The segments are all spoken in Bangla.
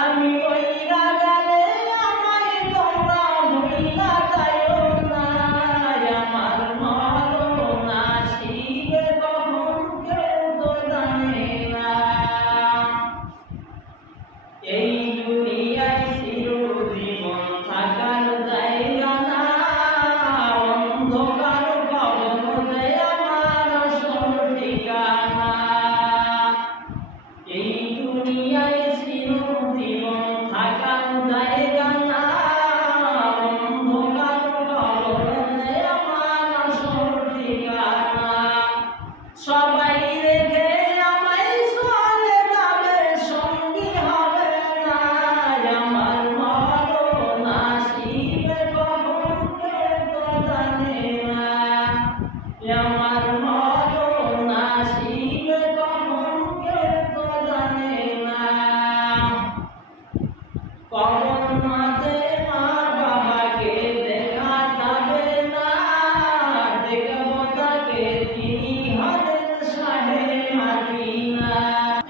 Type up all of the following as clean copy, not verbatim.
আমি কইরা গেলে আমায় তোমরা ভুইলা যাইও না, আমার মরণ আসিবে কখন কেউ তো জানে না। এই দুনিয়ায় চিরজীবন থাকার জায়গা না, অন্ধকার কবর যে আমার আসল ঠিকানা। এই দুনিয়ায় চিরজীবন থাকার জায়গা না, অন্ধকার কবর যে আমার আসল ঠিকানা। সবাই রেখে আমায় চলে যাবে, সঙ্গী হবে না, আমার মরণ আসিবে কখন কেউ তো জানে না, আমার মরণ আসিবে কখন কেউ তো জানে না। কবর মাঝে মা বাবাকে দেখা যাবে না, দেখব তাকে তিনি হলেন শাহে মদিনা।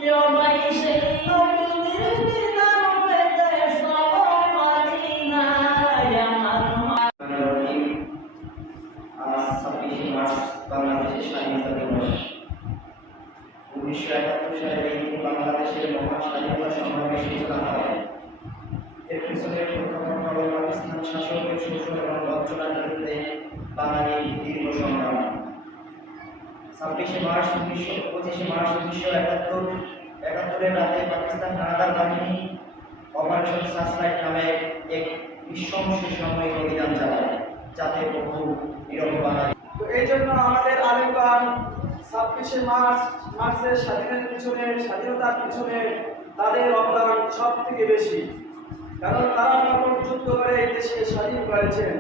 সবাই সেই নবীর দিদার পেতে চলো মদিনা, আমার আজ 26 মার্চ বাংলাদেশের স্বাধীনতা দিবস। 1971 সালে এই দিন বাংলাদেশের মহান স্বাধীনতা সংগ্রামের সূচনা হয়। এর পিছনে প্রথম হলো পাকিস্তান শাসকের শোষণ এবং বঞ্চনার বিরুদ্ধে বাঙালির দীর্ঘ সংগ্রাম। 25 মার্চ 1971 রাতে পাকিস্তান হানাদার বাহিনী অপারেশন সানলাইট নামে এক নৃশংস সামরিক অভিযান চালায়, যাতে বহু নিরীহ বাঙালি। তো এই জন্য আমাদের আলেমগণ 26 মার্চের স্বাধীনতার পিছনে তাদের অবদান সব থেকে বেশি, কারণ তারা তখন যুদ্ধ করে এই দেশে স্বাধীন করেছেন।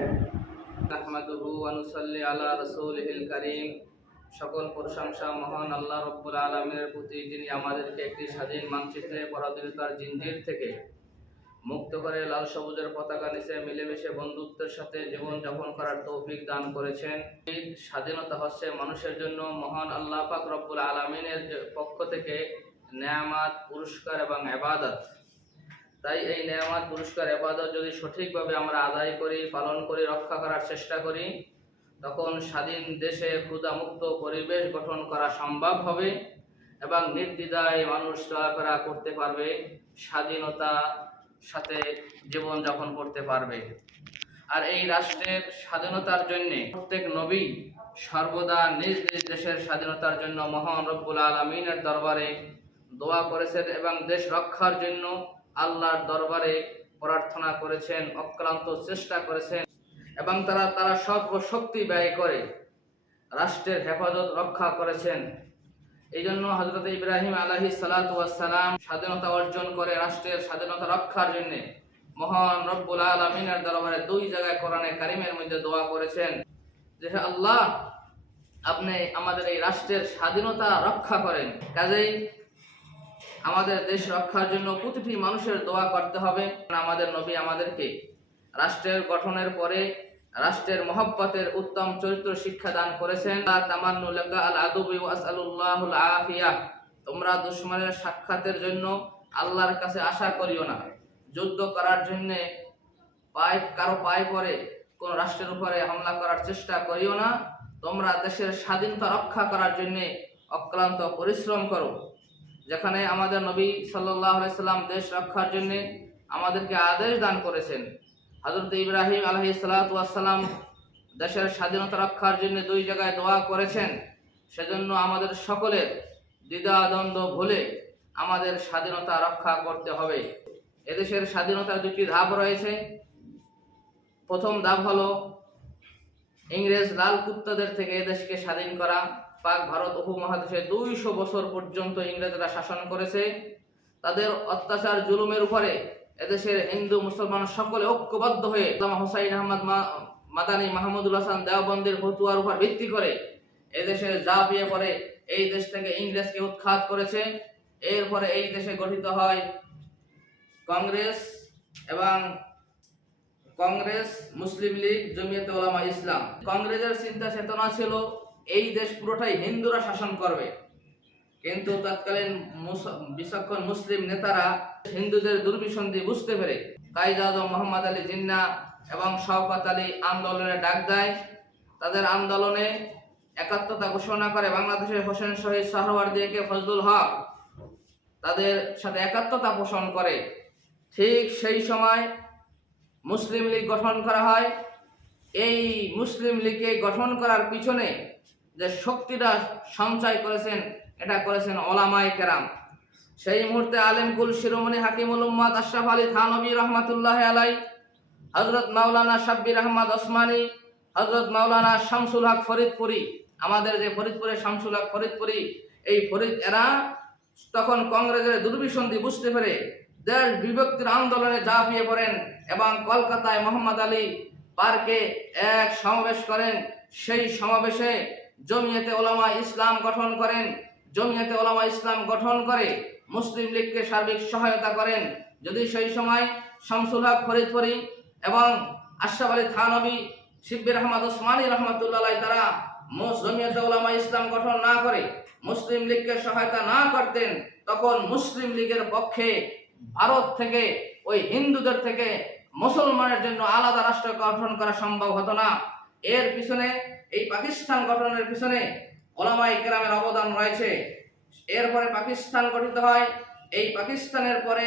নাহমাদুহু ওয়া নুসাল্লি আলা রাসূলিহিল কারীম। সকল প্রশংসা মহান আল্লাহ রাব্বুল আলামিনের প্রতি, যিনি আমাদেরকে একটি স্বাধীন মানচিত্রে পরাধীনতার জিঞ্জির থেকে মুক্ত করে লাল সবুজের পতাকা নিচে মিলেমিশে বন্ধুত্বের সাথে জীবন যাপন করার তৌফিক দান করেছেন। এই স্বাধীনতা হচ্ছে মানুষের জন্য মহান আল্লাহ পাক রব্বুল আলামিনের পক্ষ থেকে নেয়ামত, পুরস্কার এবং ইবাদত। তাই এই নেয়ামত, পুরস্কার, ইবাদত যদি সঠিকভাবে আমরা আদায় করি, পালন করি, রক্ষা করার চেষ্টা করি, তখন স্বাধীন দেশে ক্ষুধামুক্ত পরিবেশ গঠন করা সম্ভব হবে এবং নির্দ্বিধায় মানুষ চলাফেরা করতে পারবে, স্বাধীনতা সাথে জীবন যাপন করতে পারবে। আর এই রাষ্ট্রের স্বাধীনতার জন্য প্রত্যেক নবী সর্বদা নিজ নিজ দেশের স্বাধীনতার জন্য মহান রব্বুল আলামিনের দরবারে দোয়া করেছেন এবং দেশ রক্ষার জন্য আল্লাহর দরবারে প্রার্থনা করেছেন, অক্লান্ত চেষ্টা করেছেন এবং তারা সর্বশক্তি ব্যয় করে রাষ্ট্রের হেফাজত রক্ষা করেছেন। এই জন্য হযরত ইব্রাহিম আলাইহিস সালাতু ওয়াস সালাম স্বাধীনতা অর্জন করে রাষ্ট্রের স্বাধীনতা রক্ষার জন্য মহান রব্বুল আলামিনের দরবারে 2 জায়গায় কোরআনে কারিমের মধ্যে দোয়া করেছেন যে হে আল্লাহ, আপনি আমাদের এই রাষ্ট্রের স্বাধীনতা রক্ষা করেন। কাজেই আমাদের দেশ রক্ষার জন্য প্রতিটি মানুষের দোয়া করতে হবে। আমাদের নবী আমাদেরকে রাষ্ট্রের গঠনের পরে রাষ্ট্রের মহব্বতের উত্তম চরিত্র শিক্ষা দান করেছেন। তামান্নু লাকা আল আদুবি ওয়া আসআলুল্লাহুল আফিয়া। তোমরা দুশমনের সাক্ষাতের জন্য আল্লাহর কাছে আশা করিও না। যুদ্ধ করার জন্য কারো পায়ে পড়ে কোন রাষ্ট্রের উপরে হামলা করার চেষ্টা করিও না। তোমরা দেশের স্বাধীনতা রক্ষা করার জন্য অক্লান্ত পরিশ্রম করো। যেখানে আমাদের নবী সাল্লাল্লাহু আলাইহি সাল্লাম দেশ রক্ষার জন্য আমাদেরকে আদেশ দান করেছেন, হযরত ইব্রাহিম আলাইহিস সালাতু ওয়াস সালাম দেশের স্বাধীনতা রক্ষার জন্য 2 জায়গায় দোয়া করেছেন। সেজন্য আমাদের সকলের দ্বিধাদ্বন্দ্ব ভুলে আমাদের স্বাধীনতা রক্ষা করতে হবে। এদেশের স্বাধীনতার 2টি ধাপ রয়েছে। প্রথম ধাপ হলো ইংরেজ লাল কুত্তাদের থেকে এদেশকে স্বাধীন করা। পাক ভারত উপমহাদেশে 200 বছর পর্যন্ত ইংরেজরা শাসন করেছে। তাদের অত্যাচার জুলুমের উপরে এদেশের হিন্দু মুসলমান সকলে ঐক্যবদ্ধ হয়ে আল্লামা হুসাইন আহমদ মাদানী, মাহমুদুল হাসান দেওবন্দের ফতোয়ার উপর ভিত্তি করে এদেশের ঝাঁপিয়ে পড়ে এই দেশ থেকে ইংরেজকে উৎখাত করেছে। এরপরে এই দেশে গঠিত হয় কংগ্রেস, মুসলিম লীগ, জমিয়তে উলামা ইসলাম। কংগ্রেসের চিন্তা চেতনা ছিল এই দেশ পুরোটাই হিন্দুরা শাসন করবে। কিন্তু তৎকালীন বিচক্ষণ মুসলিম নেতারা হিন্দুদের দুর্বিসন্ধি বুঝতে পেরে কায়েদ আজম মোহাম্মদ আলী জিন্নাহ এবং শওকত আলী আন্দোলনে ডাক দেয়। তাদের আন্দোলনে একাত্মতা ঘোষণা করে বাংলাদেশের হোসেন শহীদ সোহরাওয়ার্দী ফজলুল হক তাদের সাথে একাত্মতা পোষণ করে। ঠিক সেই সময় মুসলিম লীগ গঠন করা হয়। এই মুসলিম লীগকে গঠন করার পিছনে যে শক্তিটা সঞ্চয় করেছেন, এটা করেছেন ওলামায়ে কেরাম। সেই মুহূর্তে আলেমকুল শিরোমণি হাকিমুল উম্মাত আশরাফ আলী থানভী রহমাতুল্লাহ আলাই, হযরত মাওলানা শাব্বির আহমদ ওসমানী, হযরত মাওলানা শামসুল হক ফরিদপুরি, আমাদের যে ফরিদপুরের শামসুল হক ফরিদপুরি, এই এরা তখন কংগ্রেসের দুর্বিসন্ধি বুঝতে পেরে দেশ বিভক্তির আন্দোলনে ঝাঁপিয়ে পড়েন এবং কলকাতায় মোহাম্মদ আলী পার্কে এক সমাবেশ করেন। সেই সমাবেশে জমিয়তে উলামা ইসলাম গঠন করেন। জমিয়তে উলামা ইসলাম গঠন করে মুসলিম লীগকে সার্বিক সহায়তা করেন। যদি সেই সময় শামসুল হক ফরিদপুরি এবং আশরাফ আলী থানভী, শিব্বির আহমদ ওসমানী রহমতুল্লাহ তারা জমিয়তে উলামা ইসলাম গঠন না করে মুসলিম লীগকে সহায়তা না করতেন, তখন মুসলিম লীগের পক্ষে ভারত থেকে ওই হিন্দুদের থেকে মুসলমানের জন্য আলাদা রাষ্ট্র গঠন করা সম্ভব হতো না। এর পিছনে, এই পাকিস্তান গঠনের পিছনে ওলামায়ে কেরামের অবদান রয়েছে। এরপরে পাকিস্তান গঠিত হয়। এই পাকিস্তানের পরে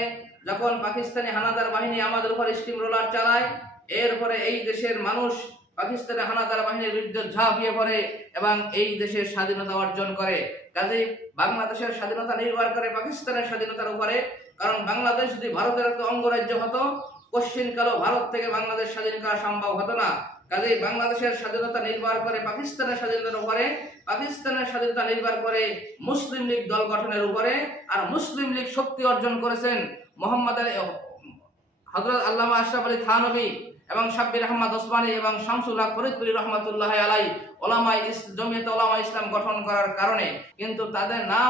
যখন পাকিস্তানি হানাদার বাহিনী আমাদের উপর স্টিম রোলার চালায়, এরপরে এই দেশের মানুষ পাকিস্তানের হানাদার বাহিনীর বিরুদ্ধে ঝাঁপিয়ে পড়ে এবং এই দেশের স্বাধীনতা অর্জন করে। কাজেই বাংলাদেশের স্বাধীনতা নির্ভর করে পাকিস্তানের স্বাধীনতার উপরে। কারণ বাংলাদেশ যদি ভারতের একটা অঙ্গরাজ্য হতো, কোশ্চিনকালেও ভারত থেকে বাংলাদেশ স্বাধীন করা সম্ভব হতো না। কাজেই বাংলাদেশের স্বাধীনতা নির্ভর করে পাকিস্তানের স্বাধীনতার উপরে, পাকিস্তানের স্বাধীনতা নির্ভর করে মুসলিম লীগ দল গঠনের উপরে। আর মুসলিম লীগ শক্তি অর্জন করেছেন মোহাম্মদ আলী, হযরত আল্লামা আশরাফ আলী থানভী এবং শাব্বির আহমদ ওসমানী এবং শামসুল হক ফরিদপুরি রহমতুল্লাহ আলাই জমিয়তে উলামা ইসলাম গঠন করার কারণে। কিন্তু তাদের নাম